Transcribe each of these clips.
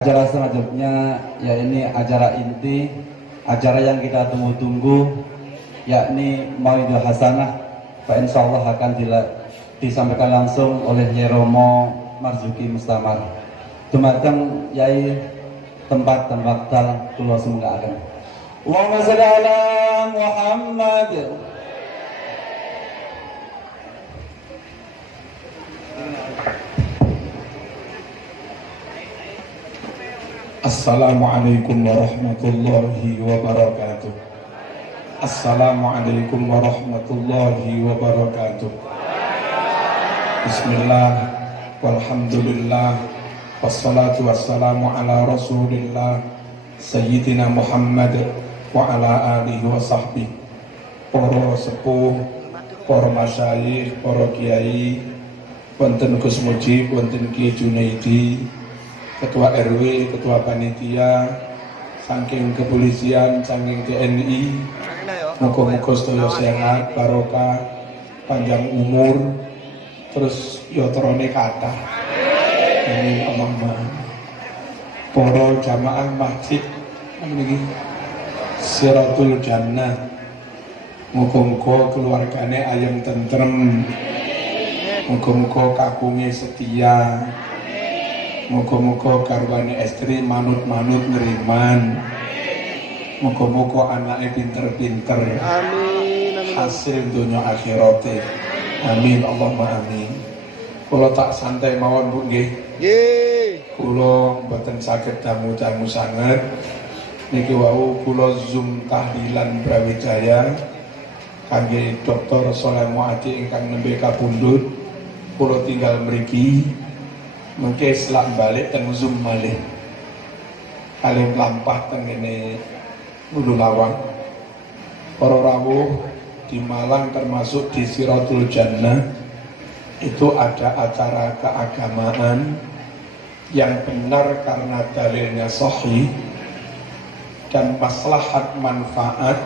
Acara selanjutnya ya ini acara inti, acara yang kita tunggu-tunggu, yakni Mauidul Hasanah. Pak Insya Allah akan disampaikan langsung oleh Nyai Romo Marzuki Mustamar. Dumateng Yai tempat tal kula sumengkaaken. Allahumma sholli ala Muhammad. Assalamualaikum warahmatullahi wabarakatuh. Assalamualaikum warahmatullahi wabarakatuh. Bismillah, walhamdulillah, wassalatu wassalamu ala rasulillah Sayyidina Muhammad wa ala alihi wa sahbihi. Para sepuh, para masyayikh, para kiai, wonten Gus Mujib, wonten Ki Junaidi, Ketua RW, Ketua Panitia, saking kepolisian, saking TNI, muka-muka sedaya sehat, barokah, panjang umur, terus yotrone kata. Amin Allahumma. Para jamaah masjid ini Siratul Jannah, muka-muka keluargane ayam tentrem, muka-muka kakunge setia, muga-muga garwane estri manut-manut ngeriman. Muga-muga anake pinter-pinter. Amin. Hasil dunya akhirate. Amin Allahumma amin. Kula tak santai mawon Bu nggih. Nggih. Kula mboten saged damu-damu sanget. Niki wau kula Zoom tahlilan Brawijaya kangge Dr. Sholeh Muadi ingkang nembe kapundhut. Kula tinggal mriki. Mungkin selak balik dan zoom malih kali melampah tengene Ulu Lawang. Para rawuh di Malang termasuk di Siratul Jannah itu ada acara keagamaan yang benar karena dalilnya sahih dan maslahat manfaat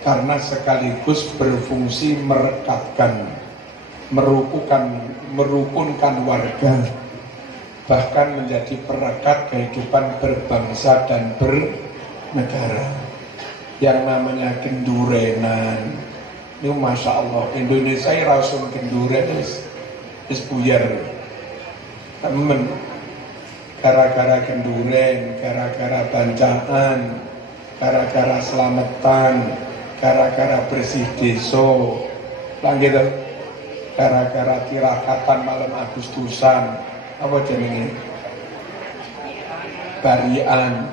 karena sekaligus berfungsi merekatkan, merukunkan warga, bahkan menjadi perekat kehidupan berbangsa dan bernegara. Yang namanya kendurenan ini Masya Allah, Indonesia rasul kenduren is buyar temen, gara-gara kenduren, gara-gara bancaan, gara-gara selamatan, gara-gara bersih deso gitu, gara-gara tirakatan malam Agustusan, apa jenenge barian,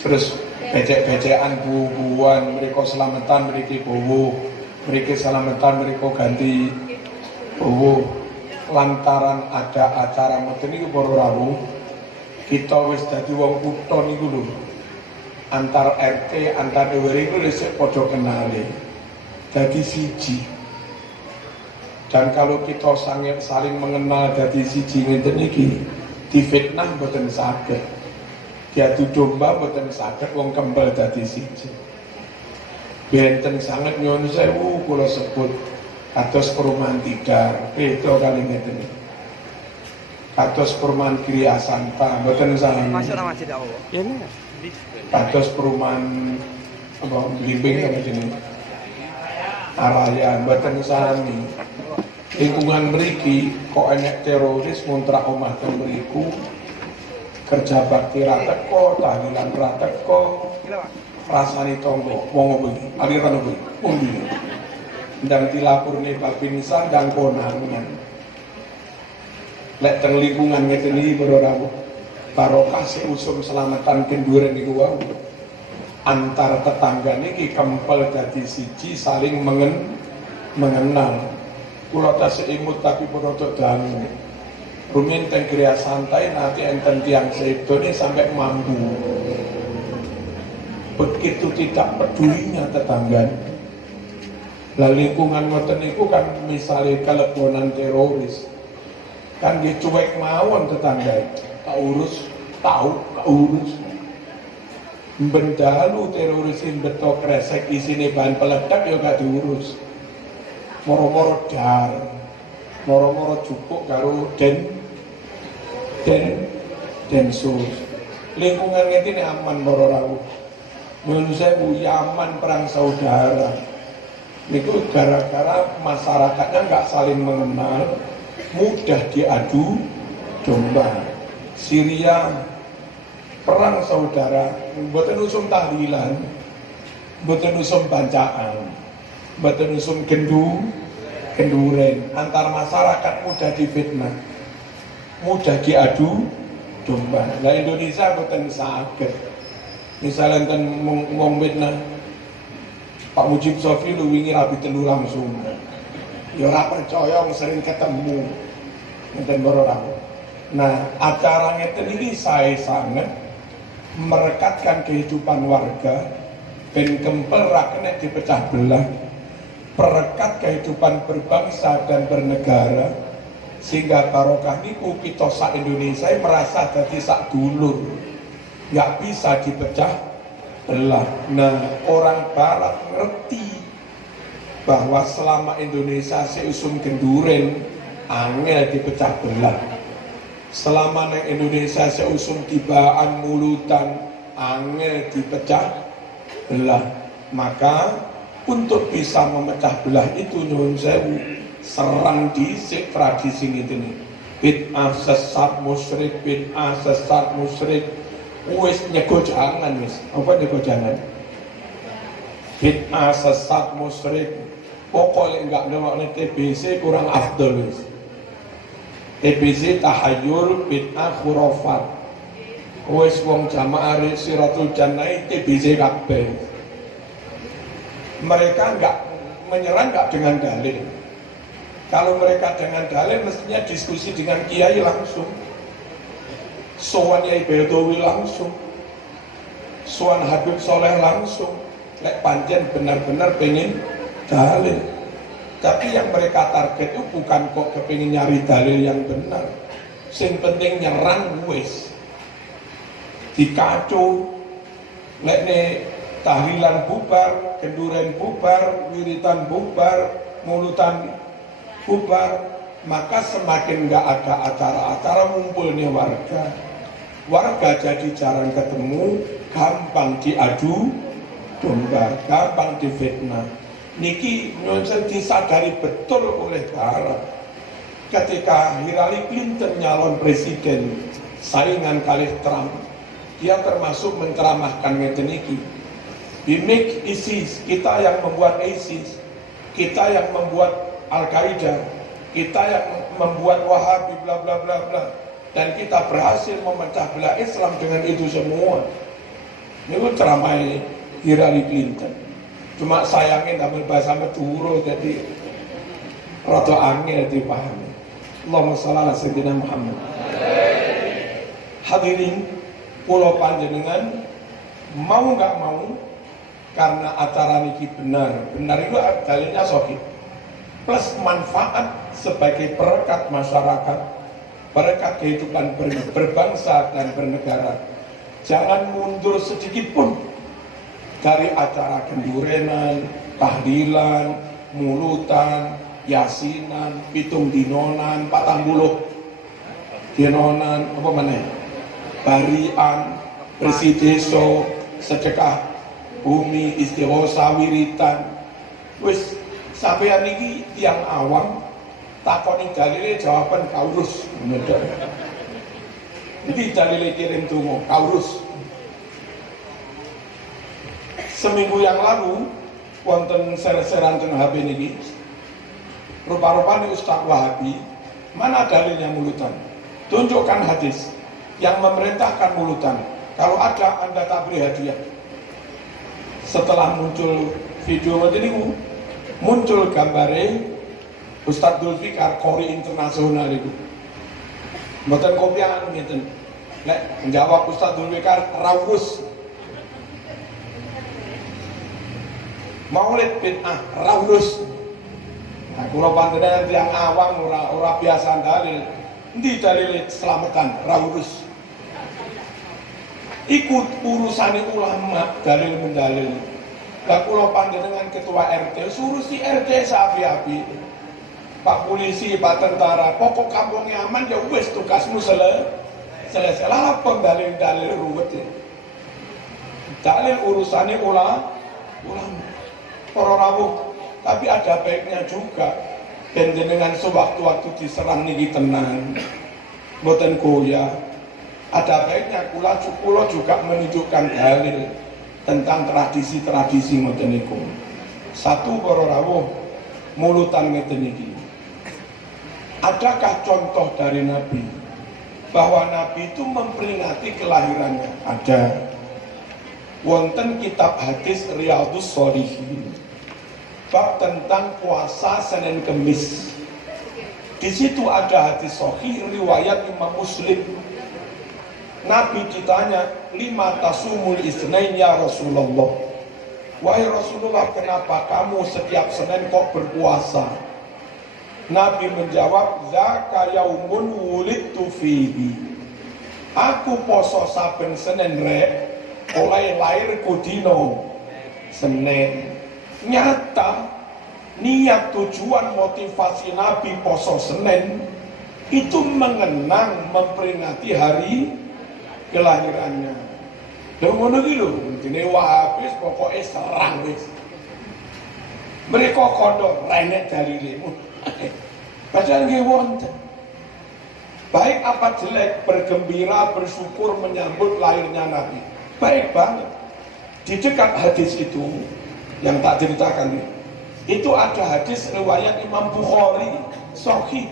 terus becek-becekan bubuan, mereka selamatan, mereka bowo, mereka selamatan, mereka ganti bowo. Lantaran ada acara ngoten niku para rawuh, kita wis dadi wong kutha niku lho, antar RT antar RW iku wis padha kenale dadi siji. Dan kalau kita saling mengenal dari siji ngeten iki, difitnah mboten saged. Diadu domba mboten saged wong kembal dadi siji. Benten sanget nyuwun sewu kula sebut kados perumahan Tidar, beda kali ngeten. Kados perumahan Gria Santa mboten saged. Kados perumahan apa Blimbing apa jenenge? Arayan mboten sami. Lingkungan mriki kok enek teroris muntrak omah teng mriku, kerja bakti ra teko, tahlilan ra teko, rasani tonggo wong opo iki aliran opo iki wong iki ndang dilapurne babinsa ndang konangan. Lek teng lingkungan ngeten iki para rawuh barokah usum selamatan kenduren niku wae antar tetangga niki kempel dadi siji, saling mengenal. Kula tasih imut tapi penutup dalu. Rumin teng Gria Santai nanti enten tiang sedo ini sampai mampu. Begitu tidak pedulinya tetangga. Lah lingkungan ngoten niku kan misalnya kelebonan teroris. Kan dia cuek mawon tetangga. Tak urus, tahu, tak urus. Bendalu terorisin betok kresek isine bahan peledak ya gak diurus. Moro-moro dar, moro-moro jupuk karo den Densus. Lingkungan ini aman Bororawu. Menurut saya aman perang saudara. Itu gara-gara masyarakatnya nggak saling mengenal, mudah diadu domba. Syria perang saudara, mboten usum tahlilan, mboten usum bancaan, mboten usum genduren. Antar masyarakat mudah difitnah, mudah diadu domba. Nah Indonesia mboten saged. Misalnya kan ngomong fitnah Pak Mujib Sofi lu wingi rabi telu langsung. Ya ora percaya sering ketemu. Ngeten Bororawu. Nah, acara ngeten ini saya sangat merekatkan kehidupan warga ben kempel ra kena dipecah belah. Perekat kehidupan berbangsa dan bernegara sehingga barokah niku kita sak Indonesia merasa dadi sak dulur. Nggak bisa dipecah belah. Nah, orang Barat ngerti bahwa selama Indonesia seusum genduren angel dipecah belah. Selama nang Indonesia seusum tibaan mulutan angel dipecah belah. Maka untuk bisa memecah belah itu nyuwun sewu serang dhisik tradisi ngene. Bid'ah sesat musyrik, bid'ah sesat musyrik. Wis nyego jangan wis. Apa nyego jangan? Bid'ah sesat musyrik. Pokoknya enggak ndelokne TBC kurang afdol wis. TBC tahayul bid'ah khurafat. Wis wong jamaah Siratul Jannah TBC kabeh. Mereka enggak menyerang enggak dengan dalil. Kalau mereka dengan dalil mestinya diskusi dengan kiai langsung. Sowan Yai Bedowi langsung, sowan Habib Soleh langsung. Lek pancen benar-benar pengen dalil. Tapi yang mereka target itu bukan kok kepingin nyari dalil yang benar. Sing penting nyerang wis. Dikacau. Lek ne tahlilan bubar, kenduren bubar, wiritan bubar, mulutan bubar, maka semakin nggak ada acara-acara ngumpulnya warga. Warga jadi jarang ketemu, gampang diadu domba, gampang difitnah. Niki nyusun disadari betul oleh Barat. Ketika Hillary Clinton nyalon presiden saingan kali Trump, dia termasuk menceramahkan ngeten niki. We make ISIS, kita yang membuat ISIS, kita yang membuat Al-Qaeda, kita yang membuat Wahabi bla bla bla bla. Dan kita berhasil memecah belah Islam dengan itu semua. Ini ceramah Hillary Clinton. Cuma sayangnya dalam bahasa Maduro jadi rada angel dipahami. Allahumma shalli ala sayyidina Muhammad. Hadirin, pulau panjenengan mau nggak mau karena acara niki benar itu dalilnya sahih. Plus manfaat sebagai perekat masyarakat, perekat kehidupan berbangsa dan bernegara. Jangan mundur sedikit pun dari acara kendurenan, tahlilan, mulutan, yasinan, pitung dinonan, 40 dinonan, apa mana? Barian, bersih deso, sedekah bumi, istighosa, wiritan. Wis sampeyan iki yang awam takoni dalile jawaban kaurus. Jadi dalile kirim tunggu kaurus. Seminggu yang lalu wonten ser-seran teng HP niki. Rupa-rupanya Ustaz Wahabi, mana dalilnya mulutan? Tunjukkan hadis yang memerintahkan mulutan. Kalau ada Anda tak beri hadiah. Setelah muncul video ini muncul gambarnya Ustadz Dzulfikar Qori internasional itu. Mboten kopian ngeten. Nek menjawab Ustadz Dzulfikar rawus. Maulid bid'ah rawus. Nah, kula panjenengan yang awam ora biasa dalil. Endi dalil selamatan rawus. Ikut urusan ulama dalil mendalil. Lah kula panjenengan ketua RT suruh si RT sapi-api. Pak polisi, Pak tentara, pokok kampungnya aman ya wis tugasmu selesai lah dalil-dalil ruwet ya. Dalil urusannya ulama para rawuh, tapi ada baiknya juga dengan sewaktu-waktu diserang niki tenan mboten goyah. Ada baiknya kula juga menunjukkan dalil tentang tradisi-tradisi ngoten niku. Satu para rawuh mulutan ngeten iki. Adakah contoh dari Nabi bahwa Nabi itu memperingati kelahirannya? Ada. Wonten kitab hadis Riyadhus Shalihin bab tentang puasa Senin Kemis. Di situ ada hadis sahih riwayat Imam Muslim. Nabi ditanya, "Lima tasumul isnain ya Rasulullah?" Wahai Rasulullah, kenapa kamu setiap Senin kok berpuasa? Nabi menjawab, "Zaka yaumun wulidtu fihi." Aku poso saben Senin rek, oleh lahirku dino Senin. Nyata niat tujuan motivasi Nabi poso Senin itu mengenang memperingati hari kelahirannya. Lha ngono iki lho, dene Wahabis pokoke serang wis. Mereka kondo renek dalile. Padahal nggih wonten. Baik apa jelek, bergembira, bersyukur menyambut lahirnya Nabi. Baik banget. Di dekat hadis itu yang tak ceritakan itu ada hadis riwayat Imam Bukhari sahih.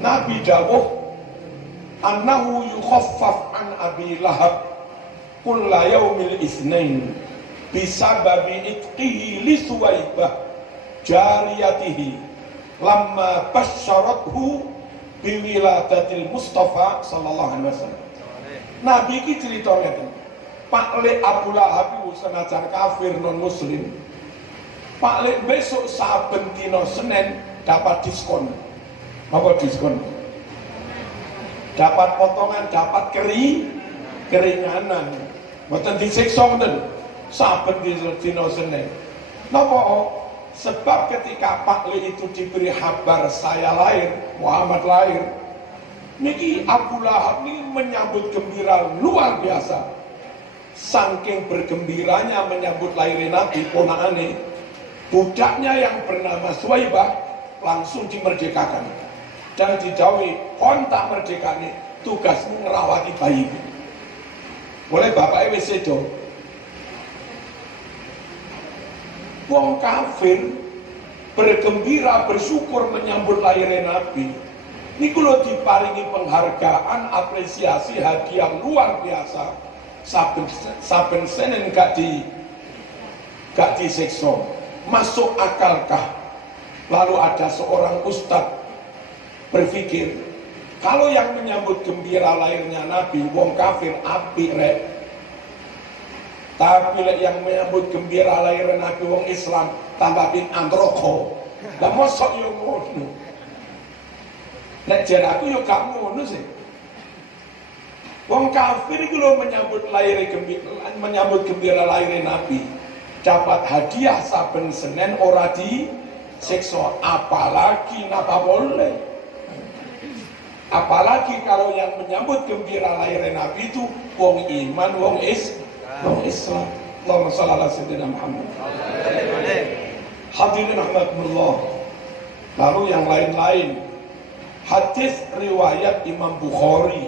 Nabi dawuh, "Annahu yukhaffaf an Abi Lahab kulla yaumil isnain bisababi itqihi li Suwaibah jariyatihi lamma basyarathu biwiladatil Mustafa sallallahu alaihi wasallam." Nabi iki cerita ngeten. Pak Le Abu Lahab iku senajan kafir non muslim. Pak Le besok saben dina Senin dapat diskon. Apa diskon? Dapat potongan, dapat keringanan. Mboten disiksa ngoten. Saben dina Senin. Napa? Sebab ketika Pak Le itu diberi kabar saya lahir, Muhammad lahir, niki Abu Lahab ini menyambut gembira luar biasa. Saking bergembiranya menyambut lahirnya Nabi, ponakane, budaknya yang bernama Suwaibah langsung dimerdekakan. Dan dijauhi, kontak merdekane, tugasmu ngerawati bayi. Mulai bapaknya wis sedo. Wong kafir bergembira, bersyukur menyambut lahirnya Nabi. Niku lho diparingi penghargaan, apresiasi, hadiah luar biasa. Saben Senin gak disiksa. Masuk akalkah? Lalu ada seorang ustadz berpikir, kalau yang menyambut gembira lahirnya Nabi wong kafir apik rek. Tapi yang menyambut gembira lahirnya Nabi wong Islam tambah bin androko. Lah mosok yo ngono. Nek jar aku yo gak ngono sih. Wong kafir itu loh menyambut gembira lahirnya Nabi, dapat hadiah saben Senin ora disiksa, apalagi napa boleh. Apalagi kalau yang menyambut gembira lahirnya Nabi itu wong iman, wong Islam. Allahumma shalli ala sayyidina Muhammad. Hadirin rahmatullah. Lalu yang lain-lain. Hadis riwayat Imam Bukhari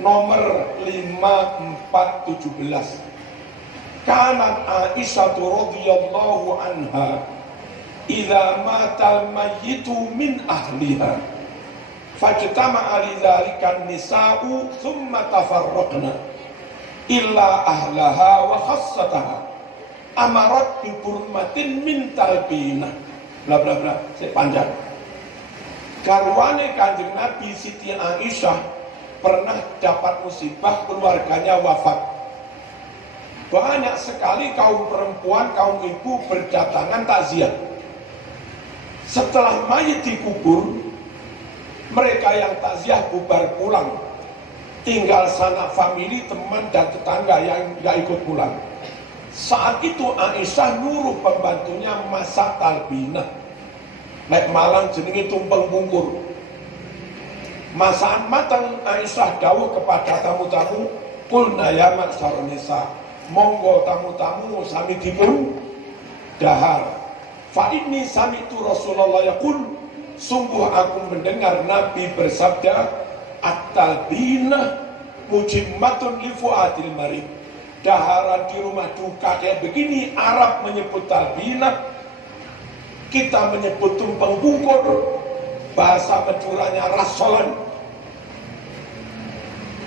nomor 5417. Kanat Aisyah radhiyallahu anha idza matal mayyitu min ahliha fajtama'a lidzalika nisa'u thumma tafarraqna illa ahlaha wa khassataha amarat bi burmatin min talbina bla bla bla, sepanjang. Garwane Kanjeng Nabi Siti Aisyah pernah dapat musibah, keluarganya wafat. Banyak sekali kaum perempuan, kaum ibu berdatangan takziah. Setelah mayit dikubur, mereka yang takziah bubar pulang. Tinggal sanak famili, teman dan tetangga yang gak ikut pulang. Saat itu Aisyah nyuruh pembantunya masak talbinah. Nek Malang jenenge tumpeng bungkur. Masaan matang Aisyah dawuh kepada tamu-tamu, qulna ya ma'syarun nisa, monggo tamu-tamu sami dipun dahar. Fa inni sami'tu Rasulullah yaqul, sungguh aku mendengar Nabi bersabda, at-talbinah mujimmatun li fuatil marid. Daharan di rumah duka kayak begini, Arab menyebut talbinah, kita menyebut tumpeng pungkur, bahasa Maduranya rasolan.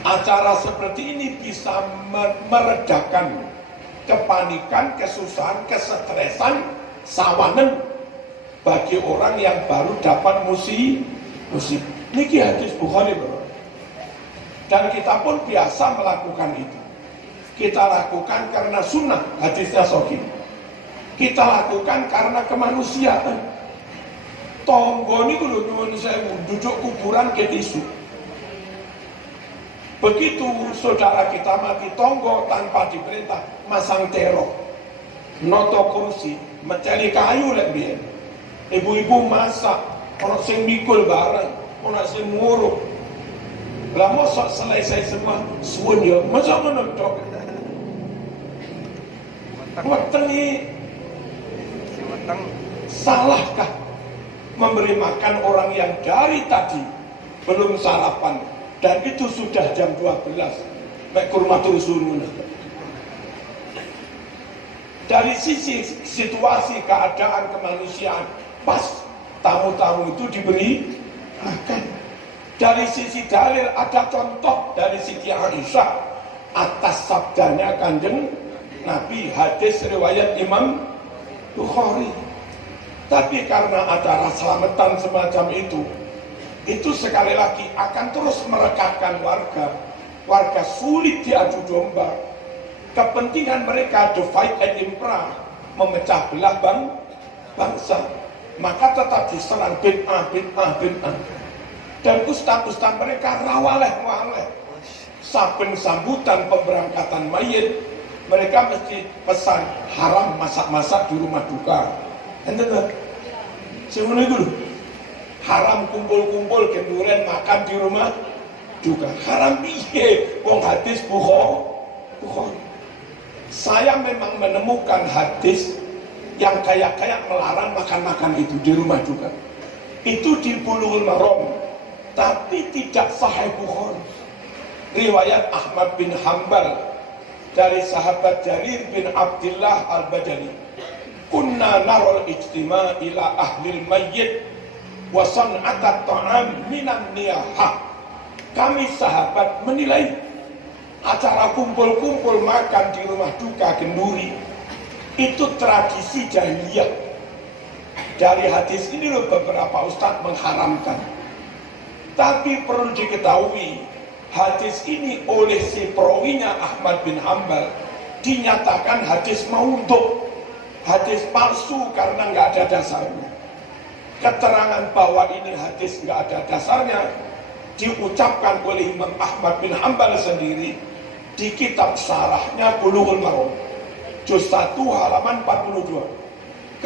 Acara seperti ini bisa meredakan kepanikan, kesusahan, kesetresan, sawanen bagi orang yang baru dapat musibah. Niki hadis Bukhari, bro. Dan kita pun biasa melakukan itu. Kita lakukan karena sunnah, hadisnya sahih. Kita lakukan karena kemanusiaan. Tonggo ini kudu nyuwun sewu, duduk kuburan ke tisu. Begitu saudara kita mati tonggo tanpa diperintah, masang terok, noto kursi, mencari kayu lek biyen. Ibu-ibu masak, ono sing mikul bareng, ono sing nguruk. Lah mosok selesai semua suwun yo, masa ngono tok. Wetengi salahkah memberi makan orang yang dari tadi belum sarapan dan itu sudah jam 12 mek kurma tursun. Dari sisi situasi keadaan kemanusiaan pas tamu-tamu itu diberi makan. Dari sisi dalil ada contoh dari Siti Aisyah atas sabdanya Kanjeng Nabi, hadis riwayat Imam Bukhari. Tapi karena ada selamatan semacam itu sekali lagi akan terus merekatkan warga. Warga sulit diadu domba. Kepentingan mereka divide and impera, memecah belah bangsa. Maka tetap diserang bid'ah. Dan ustaz-ustaz mereka rawaleh-waleh. Saben sambutan pemberangkatan mayit, mereka mesti pesan haram masak-masak di rumah duka. Ente tuh, semuanya dulu. Haram kumpul-kumpul kenduren makan di rumah duka. Haram piye? Wong hadis Bukhari. Saya memang menemukan hadis yang kayak melarang makan-makan itu di rumah duka. Itu di Bulughul Maram, tapi tidak sahih Bukhari. Riwayat Ahmad bin Hanbal dari sahabat Jarir bin Abdullah al-Bajali, kunna narol ijtima ila ahlil mayyit wa san'atat ta'am minan niyahah. Kami sahabat menilai acara kumpul-kumpul makan di rumah duka kenduri itu tradisi jahiliyah. Dari hadis ini loh beberapa ustaz mengharamkan. Tapi perlu diketahui, hadis ini oleh si perawinya Ahmad bin Hanbal dinyatakan hadis maudhu, hadis palsu karena nggak ada dasarnya. Keterangan bahwa ini hadis nggak ada dasarnya diucapkan oleh Imam Ahmad bin Hanbal sendiri di kitab syarahnya Bulughul Maram, juz 1 halaman 42,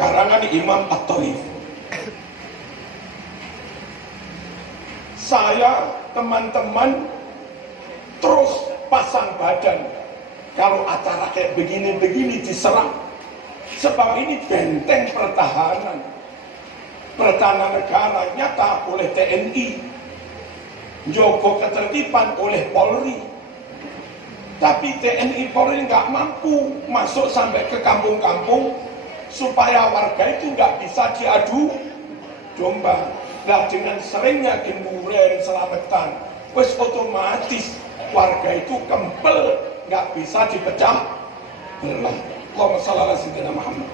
karangan Imam At-Tharif. Saya, teman-teman, terus pasang badan kalau acara kayak begini-begini diserang, sebab ini benteng pertahanan negara nyata oleh TNI, jogo ketertiban oleh Polri. Tapi TNI Polri nggak mampu masuk sampai ke kampung-kampung supaya warga itu nggak bisa diadu domba. Nah, dengan seringnya gemburen selamatan, wes otomatis warga itu kempel, nggak bisa dipecah belah. Allahumma shalli ala sayyidina Muhammad.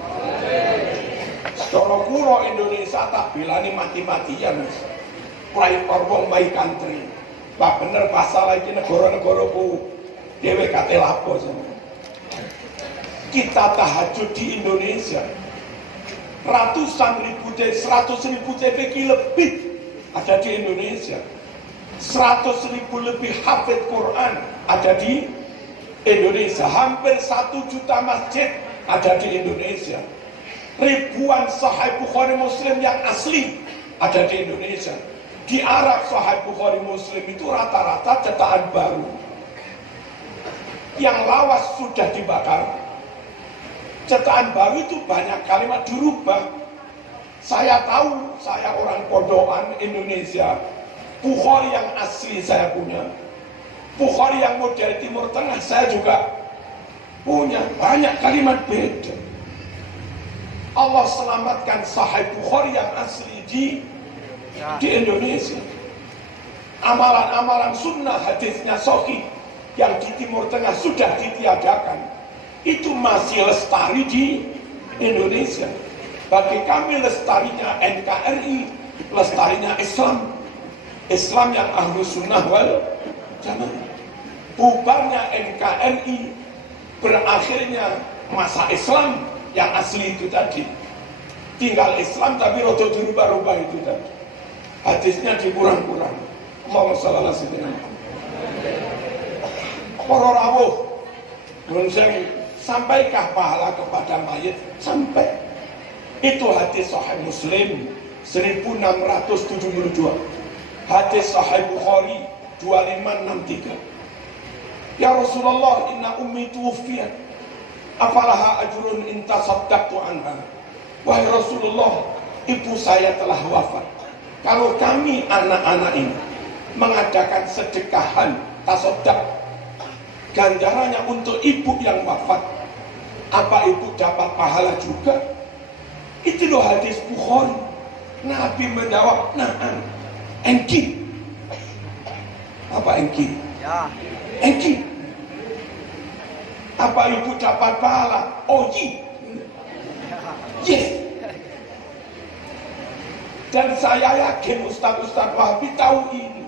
Secara kuro Indonesia tak bilani mati-matian, mas. Prai korbong my country. Pak bener pasal lagi negara-negaraku dewe kate lapo sama. Kita tahajud di Indonesia, ratusan ribu, 100.000 TPQ lebih ada di Indonesia. 100.000 lebih hafid Quran ada di Indonesia. Hampir 1 juta masjid ada di Indonesia. Ribuan sahih Bukhari Muslim yang asli ada di Indonesia. Di Arab Sahih Bukhari Muslim itu rata-rata cetakan baru. Yang lawas sudah dibakar. Cetakan baru itu banyak kalimat dirubah. Saya tahu, saya orang podokan Indonesia. Bukhari yang asli saya punya. Bukhari yang model Timur Tengah saya juga punya. Banyak kalimat beda. Allah selamatkan Sahih Bukhari yang asli di Indonesia. Amalan-amalan sunnah hadisnya sahih yang di Timur Tengah sudah ditiadakan, itu masih lestari di Indonesia. Bagi kami lestarinya NKRI, lestarinya Islam, Islam yang Ahlus Sunnah wal Jamaah. Bubarnya NKRI, berakhirnya masa Islam yang asli itu tadi. Tinggal Islam tapi rodo dirubah-rubah itu tadi. Hadisnya dikurang-kurang. Allahumma shalli ala sayyidina Muhammad. Para rawuh, Bronseng, sampaikah pahala kepada mayit? Sampai. Itu hadis Sahih Muslim 1672. Hadis Sahih Bukhari 2563. Ya Rasulullah, inna ummi tuwfiyat. Afalaha ajrun in tasaddaqtu anha. Wahai Rasulullah, ibu saya telah wafat. Kalau kami anak-anak ini mengadakan sedekahan tasaddaq, ganjarannya untuk ibu yang wafat, apa ibu dapat pahala juga? Itu loh hadis Bukhari. Nabi menjawab, na'am, engki. Apa engki? Ya. Engki. Apa ibu dapat pahala? Oh iya. Yes. Dan saya yakin Ustaz-Ustaz Wahabi tahu ini.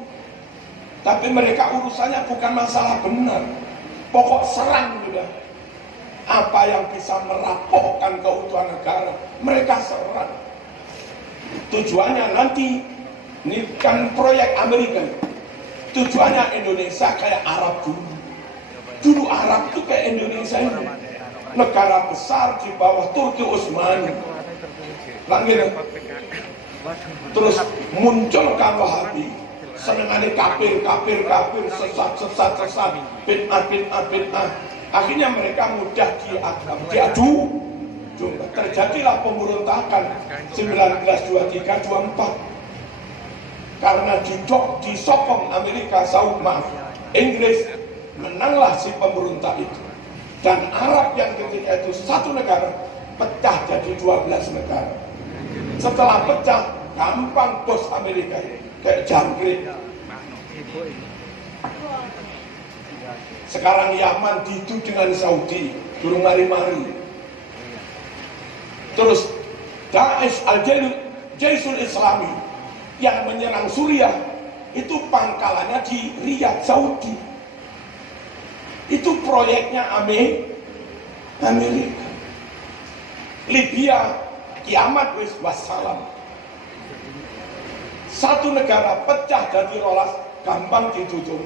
Tapi mereka urusannya bukan masalah benar. Pokok serang sudah. Apa yang bisa merampokkan keutuhan negara, mereka serang. Tujuannya nanti, ini kan proyek Amerika. Tujuannya Indonesia kayak Arab dulu. Dulu Arab itu kayak Indonesia ini. Negara besar di bawah Turki Utsmani. Langit. Terus munculkan Wahabi. Senengannya kafir, sesat, bid'ah. Akhirnya mereka mudah diadu. Terjadilah pemberontakan 1923-24. Karena disokong Amerika, Inggris, menanglah si pemberontak itu. Dan Arab yang ketika itu satu negara pecah jadi 12 negara. Setelah pecah, gampang bos Amerika kayak jangkrik. Sekarang Yaman didu dengan Saudi, durung mari-mari. Terus Daesh Al-Jaisul Islami yang menyerang Suriah itu pangkalannya di Riyadh, Saudi. Itu proyeknya Amerika. Libya kiamat wis wassalam. Satu negara pecah jadi rolas, gampang ditutup.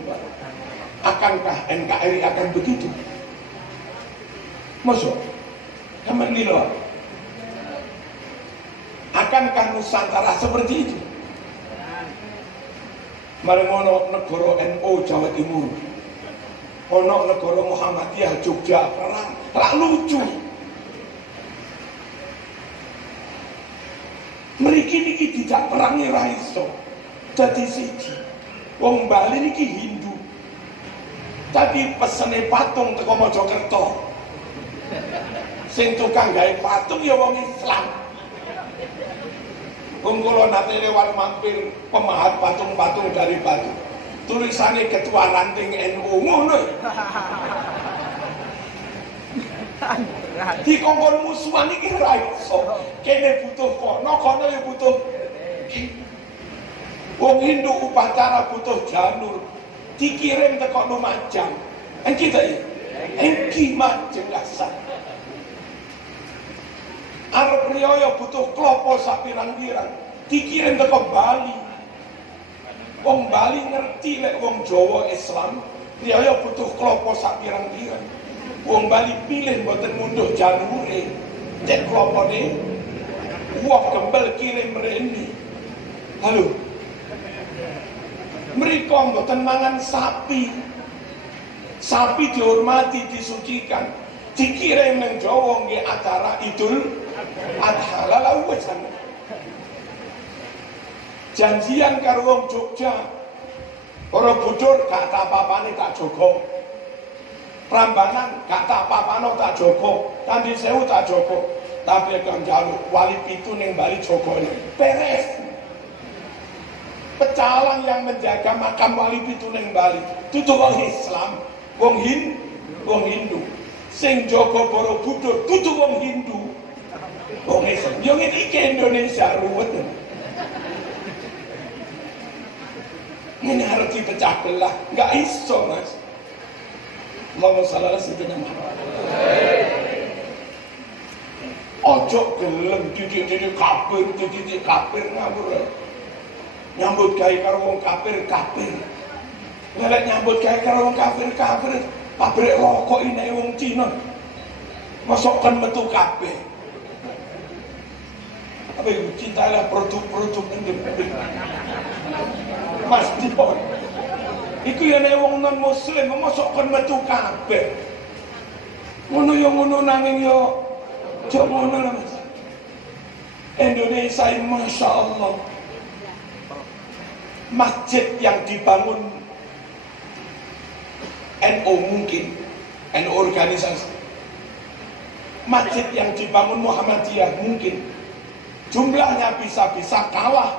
Akankah NKRI akan begitu? Masuk. Kamu ini loh. Akankah Nusantara seperti itu? Mari ngono negara NU Jawa Timur, ono negara Muhammadiyah Jogja perang, tak lucu. Mereka niki tidak perangi raiso, jadi siji. Wong Bali niki Hindu, tapi pesene patung teko Mojokerto. Sing tukang gawe patung ya wong Islam. Wong kula nate lewat mampir pemahat patung-patung dari batu. Tulisannya ketua ranting NU ngono. Di kongkon musuhan iki ra iso. Kene butuh kono ya butuh. Wong Hindu upacara butuh janur. Dikirim teko Lumajang. Engki ta ya? Engki Majenggasan. Arep riyaya butuh klopo sak pirang-pirang. Dikirim teko Bali. Wong Bali ngerti lek wong Jawa Islam, riyaya butuh klopo sak pirang-pirang. Wong Bali pilih mboten munduh janure. Cek klopone. Wong gembel kirim rene. Halo. Mereka mboten mangan sapi. Sapi dihormati, disucikan. Dikirim nang Jawa nggih acara Idul Adha. Lalu wis janjian karo wong Jogja. Para budur gak tak apa-apane tak jogo. Prambanan gak tak apa-apane tak jogo. Candhi Sewu tak jogo. Tapi kang jaluk wali pitu ning Bali jogone. Beres. Pecalang yang menjaga makam wali pitu ning Bali. Dudu wong Islam, wong Hindu. Sing jaga para budur dudu wong Hindu. Wong Islam. Yo ngene iki Indonesia ruwet. Ini harus dipecah belah, nggak iso mas. Allahumma shalli ala sayyidina Muhammad. Ojo gelem titik-titik kafir ngawur. Nyambut gawe karo wong kafir. Lelek nyambut gawe karo wong kafir. Pabrik rokok ini wong Cina. Masukkan metu kabeh. Apa itu cintalah produk-produk independen. Mas Dipon. Iku ya nek wong non muslim masukkan metu kabeh. Ngono ya ngono nanging yo jok ngono lah Mas. Indonesia ini Masya Allah. Masjid yang dibangun NU mungkin, NU organisasi. Masjid yang dibangun Muhammadiyah mungkin. Jumlahnya bisa-bisa kalah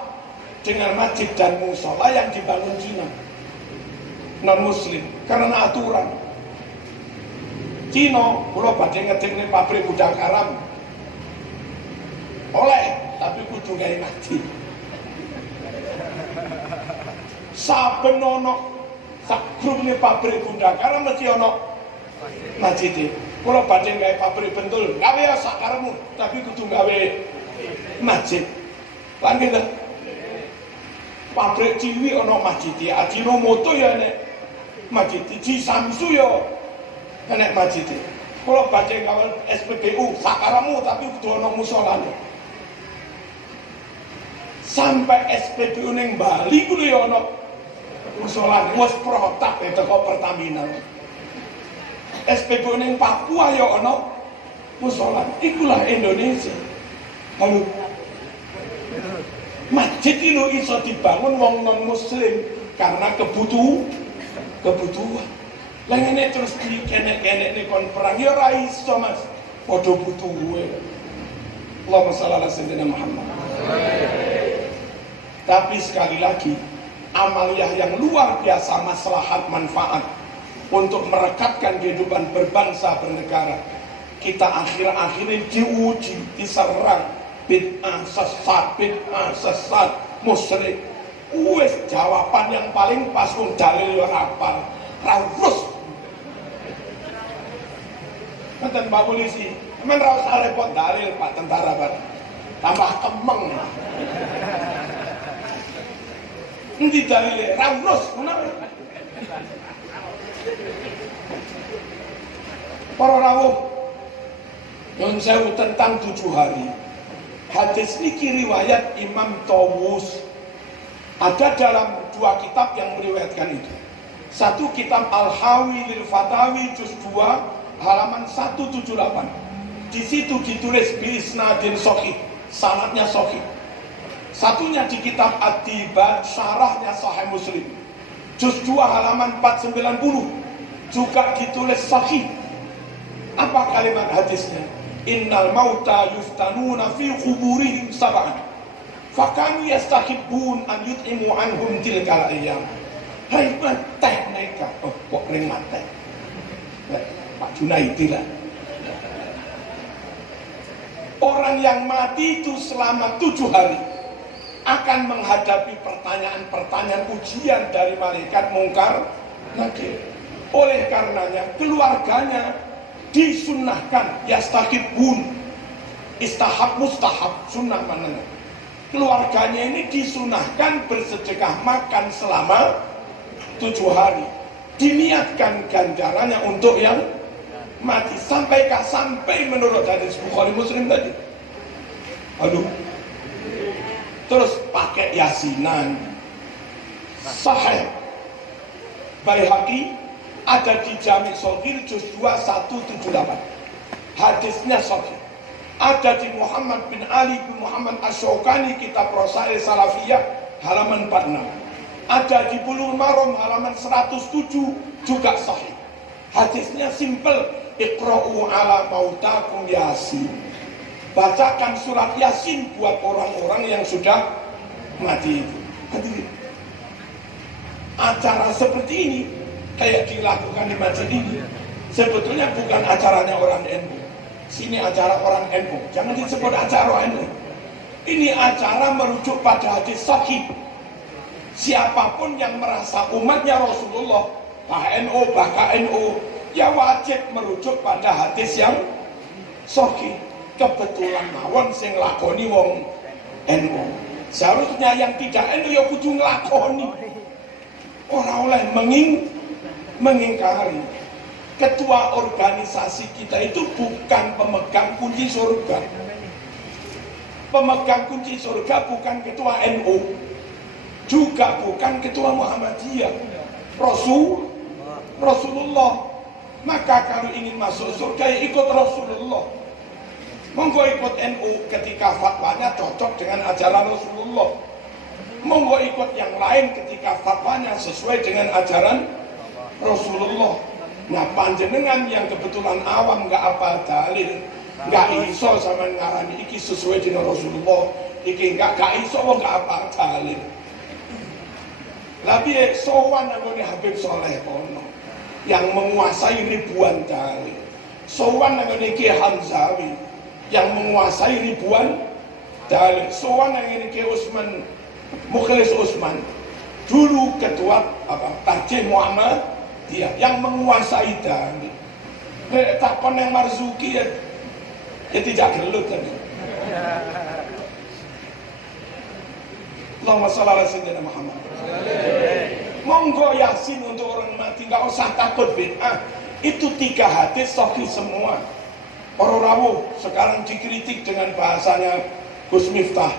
dengan masjid dan musola yang dibangun Cina non muslim karena aturan Cina. Kalau badhe ngedeng pabrik gudang garam oleh tapi kudu gawe masjid. Saben ono sakrune pabrik gudang garam mesti ono masjid. Kalau badhe gawe pabrik bentul gawe ya sakaremu tapi kudu gawe masjid. Lan gitu. Pabrik Ciwi ana masjid, Ajinomoto ya nek masjid, Samsu ya nek masjid. Kalau badhe gawe SPBU sakaramu tapi kudu ana musolane. Sampai SPBU ning Bali kudu ya ana musolane, wis protap teko Pertamina. SPBU ning Papua ya ana musolane. Ikulah Indonesia. Halo. Masjid itu iso dibangun wong non muslim karena kebutuhan. Lah ngene terus dikenek-kenek nih kon perang ya ora iso Mas. Padha butuhe. Allahumma shalli ala sayyidina Muhammad. Tapi sekali lagi amaliyah yang luar biasa maslahat manfaat untuk merekatkan kehidupan berbangsa bernegara. Kita akhir-akhir diuji, diserang. Bid'ah sesat, musyrik. Wes jawaban yang paling pas wong dalil yo rapal. Raus. Ngeten Pak Polisi, men ra usah repot dalil Pak Tentara Pak. Tambah kemeng. Endi dalile? Raus, ngono. Para rawuh. Nyun sewu tentang 7 hari. Hadis niki riwayat Imam Tawus. Ada dalam 2 kitab yang meriwayatkan itu. Satu kitab Al-Hawi lil Fatawi juz 2 halaman 178. Di situ ditulis bi isnadin sahih, sanadnya sahih. Satunya di kitab Ad-Dibat syarahnya Sahih Muslim. Juz 2 halaman 490 juga ditulis sahih. Apa kalimat hadisnya? Innal mauta yuftanuna fi quburihim sab'an fakanu yastahibbun an yut'imu anhum tilkal ayyam. Hai teh mereka kok ning mate Pak Junaidi lah. Orang yang mati itu selama 7 hari akan menghadapi pertanyaan-pertanyaan ujian dari malaikat mungkar nakir. Oleh karenanya keluarganya disunnahkan yastahibun, istahab mustahab sunnah manana. Keluarganya ini disunahkan bersedekah makan selama 7 hari. Diniatkan ganjarannya untuk yang mati sampai menurut hadis Bukhari Muslim tadi. Aduh. Terus pakai yasinan. Sahih Baihaqi ada di Jami' Shaghir juz 2 178. Hadisnya sahih. Ada di Muhammad bin Ali bin Muhammad Asy-Syaukani kitab Rasail Salafiyah halaman 46. Ada di Bulughul Maram halaman 107 juga sahih. Hadisnya simpel, Iqra'u ala mautakum Yasin. Bacakan surat Yasin buat orang-orang yang sudah mati itu. Hadirin. Acara seperti ini kayak dilakukan di masjid ini sebetulnya bukan acaranya orang NU. Sini acara orang NU, jangan disebut acara NU. Ini acara merujuk pada hadis sahih. Siapapun yang merasa umatnya Rasulullah, NU, NU, ya wajib merujuk pada hadis yang sahih. Kebetulan mawon sing lakoni wong NU. Seharusnya yang tidak NU ya kudu nglakoni. Ora oleh mengingkari. Ketua organisasi kita itu bukan pemegang kunci surga. Pemegang kunci surga bukan ketua NU, juga bukan ketua Muhammadiyah. Rasulullah. Maka kalau ingin masuk surga ya ikut Rasulullah. Monggo ikut NU ketika fatwanya cocok dengan ajaran Rasulullah. Monggo ikut yang lain ketika fatwanya sesuai dengan ajaran Rasulullah. Nah panjenengan yang kebetulan awam nggak apa dalil, nggak iso sama ngarani iki sesuai dengan Rasulullah, iki nggak iso nggak apa dalil. Tapi sowan nangone Habib Soleh ono yang menguasai ribuan dalil. Sowan nangone Ki Hamzawi yang menguasai ribuan dalil. Sowan nangone Ki Utsman Mukhlis Utsman dulu ketua Tarjih Muhammad dia yang menguasai dalil. Takon yang Marzuki ya tidak gelut kan. Allahumma shalli ala sayyidina Muhammad. Monggo Yasin untuk orang mati, nggak usah takut bid'ah. Itu 3 hadis sahih semua. Para rawuh sekarang dikritik dengan bahasanya Gus Miftah.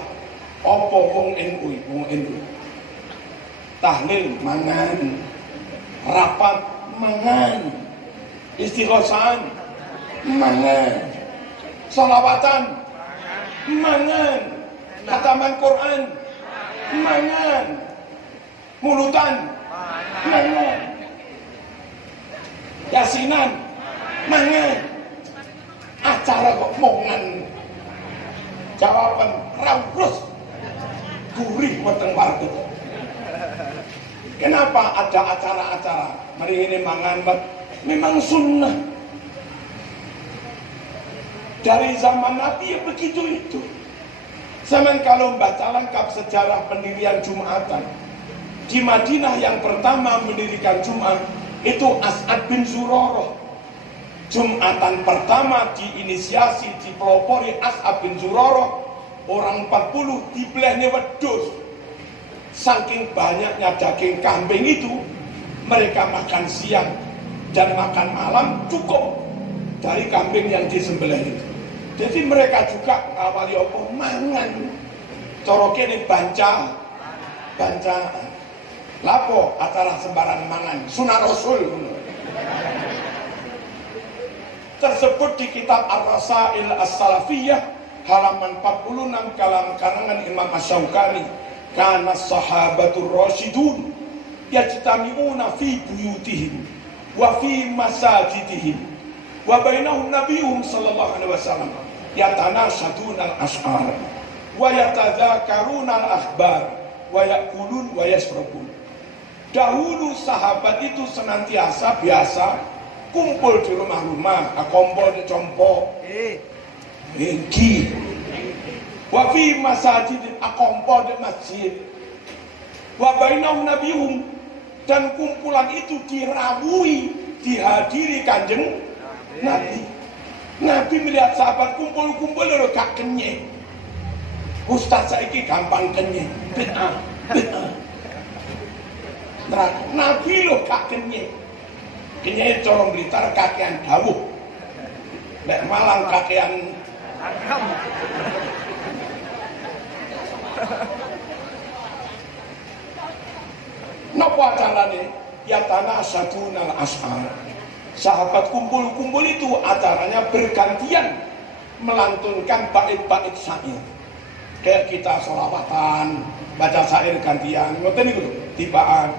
Apa wong NU, tahlil mangan, rapat mangan, istighosan mangan, sholawatan mangan, khataman Quran mangan, mulutan mangan, yasinan mangan. Acara kok mongan, jawaban rawus gurih weteng warga. Kenapa ada acara-acara mari ini mangan memang sunnah dari zaman Nabi ya begitu itu. Zaman kalau membaca lengkap sejarah pendirian Jumatan di Madinah, yang pertama mendirikan Jumat itu As'ad bin Zurarah. Jumatan pertama diinisiasi dipelopori As'ad bin Zurarah. Orang 40 dibelahnya wedhus. Saking banyaknya daging kambing itu, mereka makan siang dan makan malam cukup dari kambing yang disembelih itu. Jadi mereka juga awali apa mangan. Cara kene bancaan. Lapo acara sembarang mangan, sunah Rasul. Tersebut di kitab Ar-Rasail As-Salafiyah halaman 46 karangan Imam Asy-Syaukani. Kana sahabatur rasyidun yajtami'una fi buyutihim wa fi masajidihim wa bainahum nabiyuhum sallallahu alaihi wasallam yatanashaduna al-ash'ar wa yatadzakaruna al-akhbar wa ya'kulun wa yashrabun. Dahulu sahabat itu senantiasa biasa kumpul di rumah-rumah, kompol di compo Hengki wa fi masajid akompo di masjid wa bainahum nabiyuhum, dan kumpulan itu dirawui dihadiri Kanjeng Nabi. Nabi melihat sahabat kumpul-kumpul lho gak kenyek. Ustaz saiki gampang kenyek. Bid'ah. Nah, Nabi lho gak kenyek. Kenyek corong Blitar kakean dawuh. Nek Malang kakean Napa acarane? Yatanasyatunal ashar. Sahabat kumpul-kumpul itu acaranya bergantian melantunkan bait-bait syair. Kayak kita sholawatan, baca syair gantian, ngoten niku tibaan.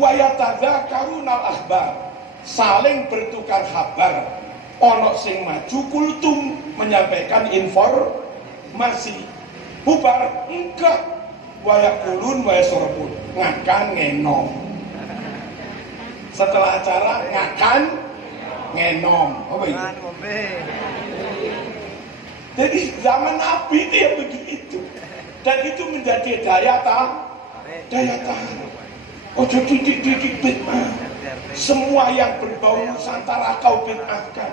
Wa yatadzakarunal ahbar, saling bertukar kabar. Ono sing maju kultum menyampaikan informasi. Bubar enggak, wa yakulun wa yasurabun, ngakan ngenom. Setelah acara ngakan ngenom. Apa itu? Jadi zaman Nabi itu ya begitu. Dan itu menjadi daya tahan. Ojo didik bid'ah. Semua yang berbau Nusantara kau bid'ahkan.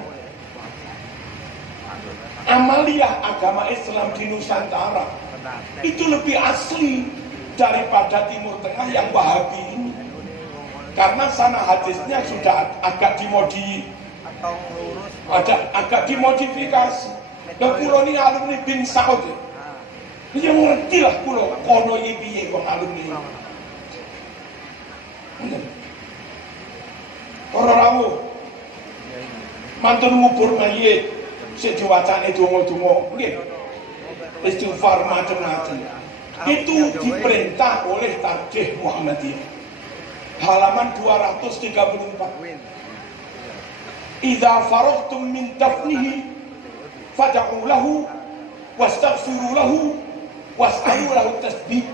Amaliyah agama Islam di Nusantara itu lebih asli daripada Timur Tengah yang Wahabi ini. Karena sana hadisnya sudah agak dimodifikasi. Dan kulo ini alumni bin Saud. Dia ngerti lah kulo kono iki piye wong alumni. Ora rawuh. Mantun ngubur mayit sik diwacane donga-donga. Nggih. Istighfar macam-macam. Itu diperintah oleh Tarjih Muhammadiyah. Halaman 234. Idza faragtum min dafnihi fad'u lahu wastaghfiru lahu was'alu lahu tasbih.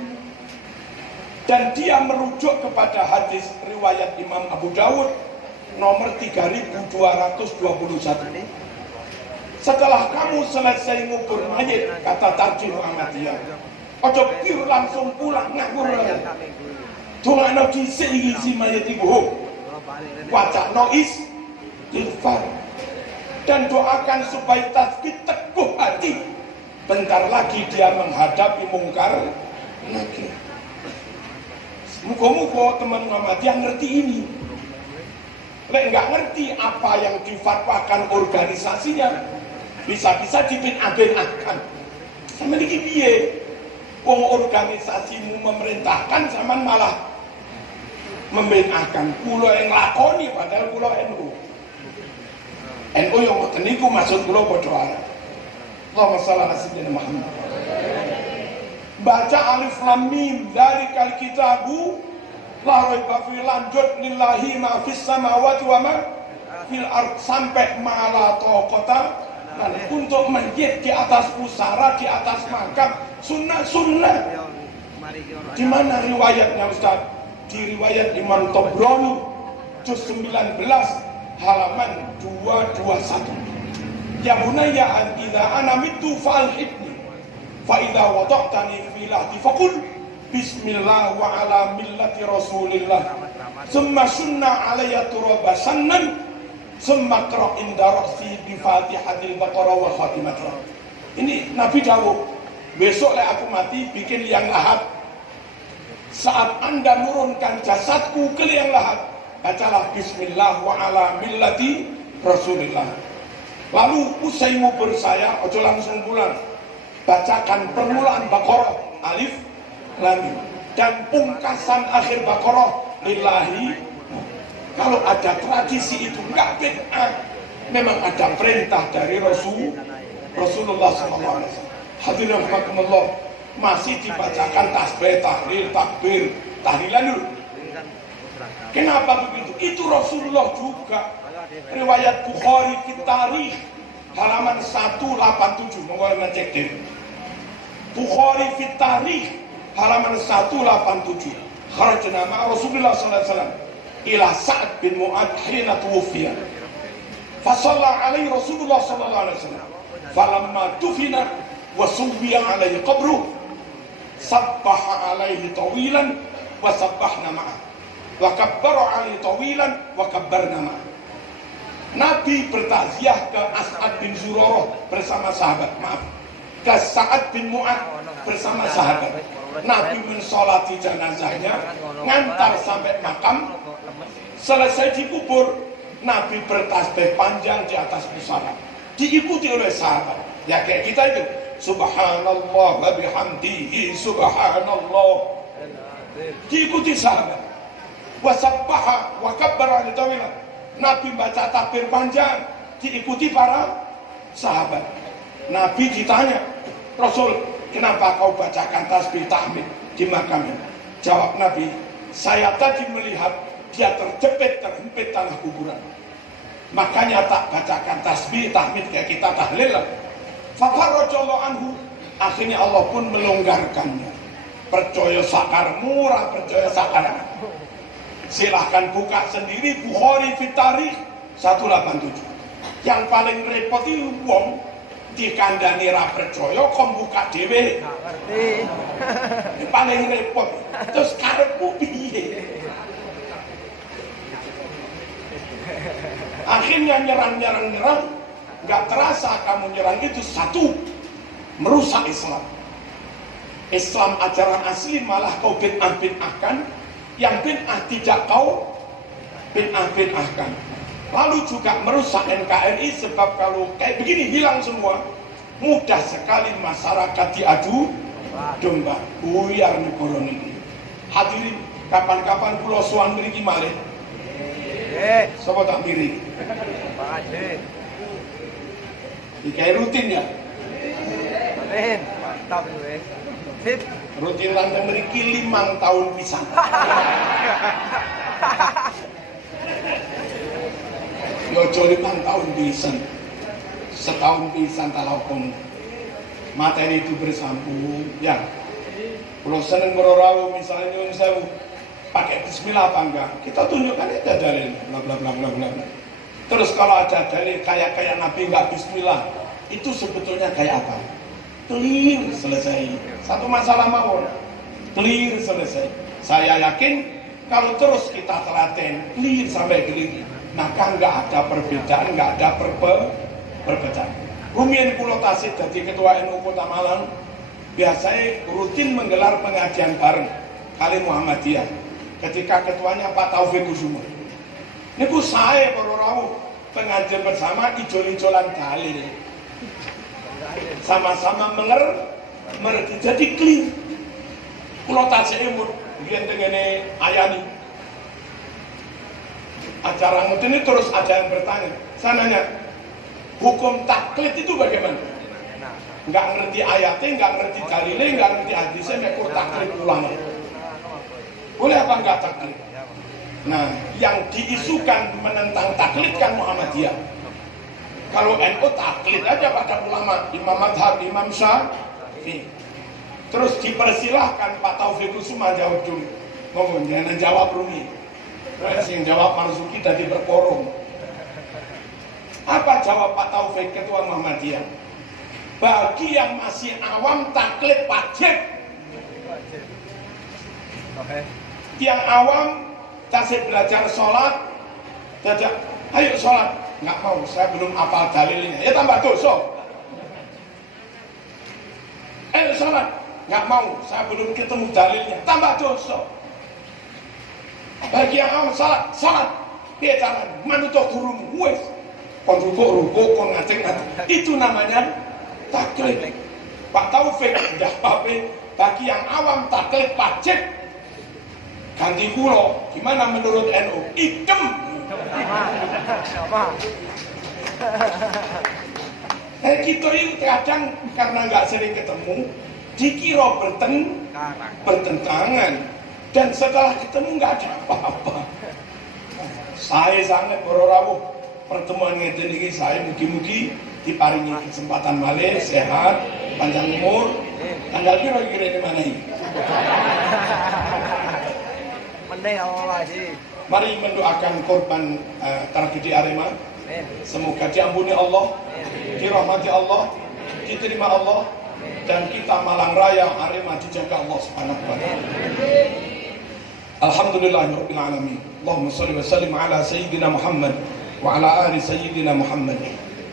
Dan dia merujuk kepada hadis riwayat Imam Abu Dawud nomor 3221. Setelah kamu selesai ngubur mayit, kata Tarjih Muhammadiyah, ojo pir langsung pulang ngawur. Dongakno dhisik iki si mayit iku. Wacana istighfar. Dan doakan supaya tasbih teguh hati. Bentar lagi dia menghadapi mungkar nakir. Muga-muga teman Muhammadiyah ngerti ini. Lek nggak ngerti apa yang difatwakan organisasinya, bisa-bisa dibid'ah-bid'ahkan. Sama iki piye? Wong organisasimu memerintahkan zaman malah membid'ahkan. Kulo yang lakoni padahal kulo NU. NU yang ngoten niku maksud kula padha ae. Allahumma shalli ala sayyidina Muhammad. Baca alif lam mim dzalikal kitabu la raiba fi, lanjut lillahi ma fis samawati wa ma fil ard sampai ma'ala taqata. Dan untuk mayit di atas pusara, di atas makam, sunnah. Di mana riwayatnya Ustaz? Di riwayat Imam Tabrani juz 19 halaman 221. Ya bunayya idza ana mitu fa'alhibni fa idza wada'tani fi lahdi faqul bismillah wa ala millati rasulillah summa sunna alayya turabasannan summa qra' inda ra'si bi fatihatil baqarah wa khatimatah. Ini Nabi dawuh, besok lek aku mati bikin liang lahat. Saat Anda nurunkan jasadku ke liang lahat, bacalah bismillah wa ala millati rasulillah. Lalu usai ngubur saya, ojo langsung pulang. Bacakan permulaan Baqarah, alif, lam, dan pungkasan akhir Baqarah, lillahi. Kalau ada tradisi itu enggak bid'ah. Memang ada perintah dari Rasulullah SAW. Hadirin rahimakumullah, masih dibacakan tasbih, tahlil, takbir, tahlilan dulu. Kenapa begitu? Itu Rasulullah juga. Riwayat Bukhari fi Tarikh halaman 187, monggo ngecek deh. Bukhari fi Tarikh halaman 187. Kharajna ma'a Rasulullah sallallahu alaihi wasallam ila Sa'ad bin Mu'adh hina tuwfiya. Fa shalla alaihi Rasulullah sallallahu alaihi wasallam. Falamma dufina wa suwiya alaihi qabru sabbaha alaihi tawilan wa sabbahna ma'a. Wa kabbara alaihi tawilan wa kabbarna ma'a. Nabi bertakziah ke As'ad bin Zurarah bersama sahabat, ke Sa'ad bin Mu'adh bersama sahabat. Nabi mensolati jenazahnya, ngantar sampai makam. Selesai dikubur, Nabi bertasbih panjang di atas pusara, diikuti oleh sahabat. Ya kayak kita itu, subhanallah wa bihamdihi subhanallah, diikuti sahabat. wasabbaha wa kabbara al-tawila. Nabi baca takbir panjang diikuti para sahabat. Nabi ditanya, Rasul, kenapa kau bacakan tasbih tahmid di makamnya? Jawab Nabi, saya tadi melihat dia terhempit tanah kuburan. Makanya tak bacakan tasbih tahmid kayak kita tahlil. Fafarrajallahu anhu. Akhirnya Allah pun melonggarkannya. Percaya sakar murah, percaya sakar. Silahkan buka sendiri Bukhari fit Tarikh 187. Yang paling repot itu wong dikandani ra percaya kok buka dhewe. Ini paling repot. Terus karepmu piye? Akhirnya nyerang, nggak terasa kamu nyerang itu satu, merusak Islam. Islam ajaran asli malah kau bid'ah-bid'ahkan, yang bid'ah tidak kau bid'ah-bid'ahkan. Lalu juga merusak NKRI, sebab kalau kayak begini hilang semua, mudah sekali masyarakat diadu domba. Buyar negara ini. Hadirin, kapan-kapan pulau sowan mriki malih. Sopo tak miri? Kayak rutin ya? Rutin, mantap gue. Sip. Rutin tante mriki 5 tahun pisan. Yo 5 tahun pisan. Setahun pisan talakon. Materi itu bersambung. Ya. Kalau seneng berorau misalnya nyuwun sewu, pakai bismillah apa enggak? Kita tunjukkan aja dalil, bla bla bla bla bla. Terus kalau ada dalil kayak Nabi enggak bismillah, itu sebetulnya kayak apa? Clear, selesai. Satu masalah mawon, clear, selesai. Saya yakin kalau terus kita telaten clear sampai clear, maka enggak ada perbedaan, enggak ada perbedaan. Rumiyin kula tasih dadi ketua NU Kota Malang, biasanya rutin menggelar pengajian bareng kali Muhammadiyah. Ketika ketuanya Pak Taufik Kusuma. Niku saya para rawuh pengajian bersama ijol-ijolan dalil. Sama-sama mengerti. Jadi clear. Kula tasih emut biyen tengene ayani. Acara ngoten ini terus ada yang bertanya. Saya nanya, hukum taklid itu bagaimana? Nggak ngerti ayatnya, nggak ngerti dalilnya, nggak ngerti hadisnya, mekur taklid ulama. Boleh apa enggak taklid? Nah, yang diisukan menentang taklid kan Muhammadiyah. Kalau NU taklid aja pada ulama, Imam Madhab, Imam Syafi'i. Terus dipersilahkan Pak Taufik Kusuma jawab dulu. Ngomong, jangan jawab Rumi. Terus yang jawab Marzuki tadi berkorong. Apa jawab Pak Taufik Ketua Muhammadiyah? Bagi yang masih awam taklid wajib. Oke. Yang awam tasik belajar sholat, jajak, ayo sholat, nggak mau, saya belum hafal dalilnya, ya tambah dosa. Ayo sholat, nggak mau, saya belum ketemu dalilnya, tambah dosa. Bagi yang awam sholat, dia jalan, manutok gurumu, wes, kon rukuk, kon ngaceng, itu namanya taklid. Pak Taufik, dah pape, bagi yang awam taklid wajib. Ganti kulo, gimana menurut NU? Ikem. Sama. Kita ini kadang karena nggak sering ketemu, dikira bertentangan, dan setelah ketemu nggak ada apa-apa. Saya sangat berrawuh pertemuan ngeten iki, saya mugi-mugi diparingi kesempatan malih, sehat, panjang umur. Tanggal kira-kira di mana ini? Mending Allah sih. Mari mendoakan korban tragedi Arema. Semoga diampuni Allah, dirahmati Allah, diterima Allah, dan kita Malang Raya Arema dijaga Allah Subhanahu wa taala. Alhamdulillahirabbil alamin. Allahumma shalli wa sallim ala sayyidina Muhammad wa ala ali sayyidina Muhammad.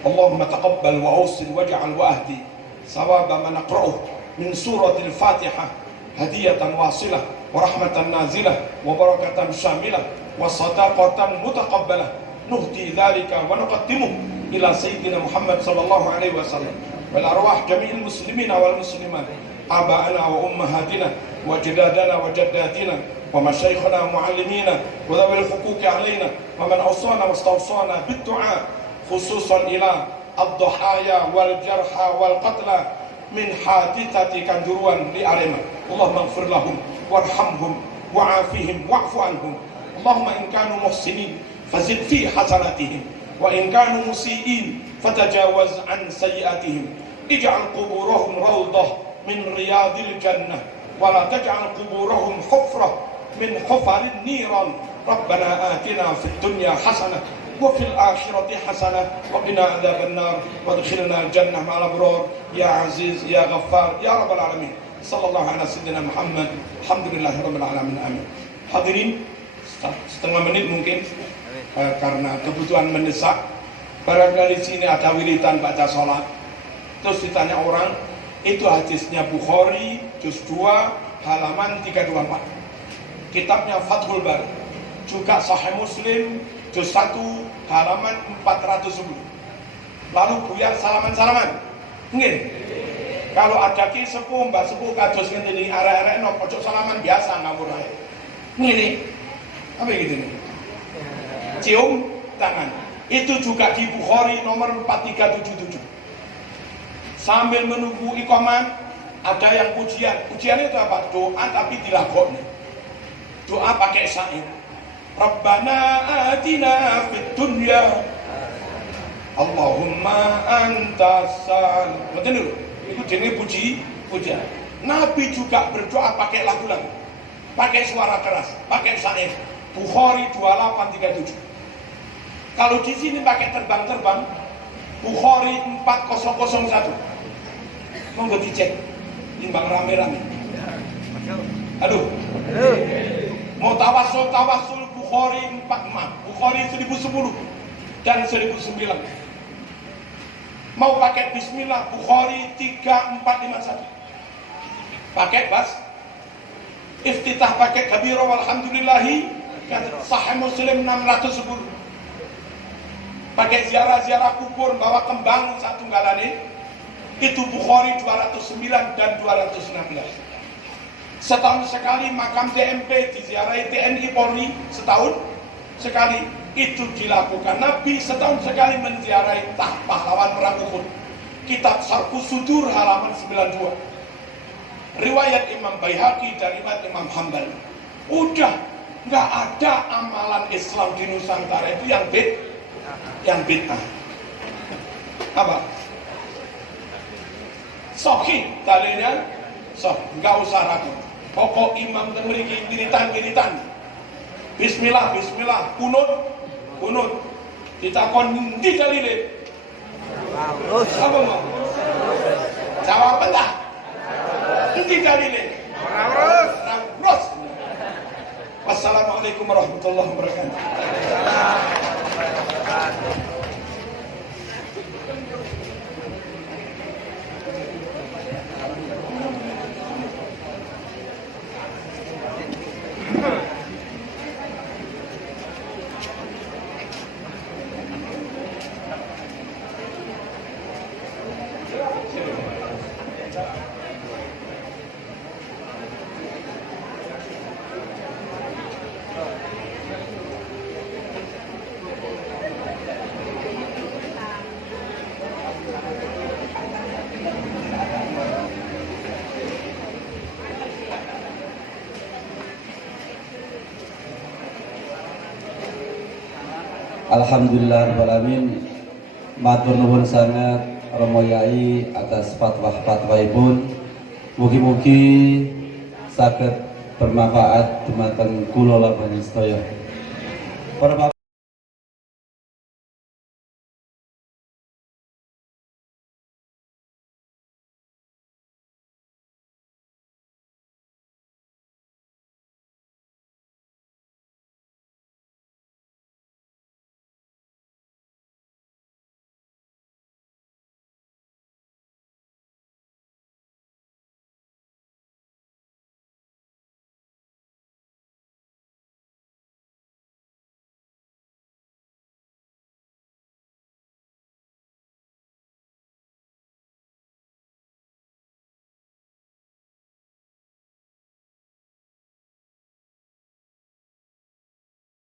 Allahumma taqabbal wa awsil waj'al wa ahdi sawaba ma naqra'uh min suratil Fatihah hadiyatan wasilah wa rahmatan nazilah wa barakatan syamilah wa sadaqatan mutaqabbalah nuhdi dhalika wa nuqaddimuh ila sayyidina Muhammad sallallahu alaihi wasallam wal arwah jami'il muslimina wal muslimat aba'ana wa ummahatina wa jaddadana wa jaddatina ومشايخنا ومعلمينا وذوي الحقوق علينا ومن أوصانا واستوصانا بالدعاء خصوصا إلى الضحايا والجرحى والقتلى من حادثة كانجروان لأريما. اللهم اغفر لهم وارحمهم وعافهم واعف عنهم. اللهم إن كانوا محسنين فزد في حسناتهم وإن كانوا مسيئين فتجاوز عن سيئاتهم. اجعل قبورهم روضة من رياض الجنة ولا تجعل قبورهم حفرة من حفر النيران. ربنا آتنا في الدنيا حسنة وفي الآخرة حسنة وقنا عذاب النار وادخلنا الجنة مع الأبرار يا عزيز يا غفار يا رب العالمين. صلى الله على سيدنا Muhammad. Alhamdulillah rabbil alamin. Amin. Hadirin, setengah menit mungkin karena kebutuhan mendesak. Barangkali sini ada wiritan baca sholat. Terus ditanya orang, itu hadisnya Bukhari juz 2 halaman 324. Kitabnya Fathul Bari. Juga Sahih Muslim juz 1 halaman 410. Lalu buyar salaman-salaman. Ngene. Kalau ada ki sepuh, mbak sepuh kados ngene iki arek-arek no pojok salaman biasa ngawur ae. Ngene. Apa gitu nih? Cium tangan. Itu juga di Bukhari nomor 4377. Sambil menunggu iqamah ada yang pujian. Pujian itu apa? Doa tapi dilakoni. Doa pakai syair. Rabbana atina fid dunya Allahumma antas salam. Betul dulu. Itu jenis pujian. Nabi juga berdoa pakai lagu-lagu, pakai suara keras, pakai syair. Bukhari 2837. Kalau di sini pakai terbang-terbang, Bukhari 4001. Monggo dicek, timbang rame-rame. Aduh. Mau tawasul Bukhari 4 Bukhari 1010 dan 1009. Mau pakai bismillah Bukhari 3451. Pakai bas. Iftitah pakai kabira walhamdulillahi. Sahih Muslim 610. Pakai ziarah-ziarah kubur bawa kembang satu galane. Itu Bukhari 209 dan 216. Setahun sekali makam TMP diziarahi TNI Polri, setahun sekali itu dilakukan. Nabi setahun sekali menziarahi pahlawan perang Uhud. Kitab Sarfus Sudur halaman 92. Riwayat Imam Baihaqi dan riwayat Imam Hambali. Udah nggak ada amalan Islam di Nusantara itu yang bid'ah. Apa? Sahih talinya, nggak usah ragu. Pokok imam temriki giritan. Bismillah, kunut. Ditakon ndi dalile? Apa mau? Jawab entah. Ndi dalile? Terus. Wassalamualaikum warahmatullahi wabarakatuh. Alhamdulillahirrahmanirrahim. Matur nuwun sangat Romo Yai atas fatwa-fatwaipun. Mugi-mugi saged bermanfaat dumateng kula lan sedaya.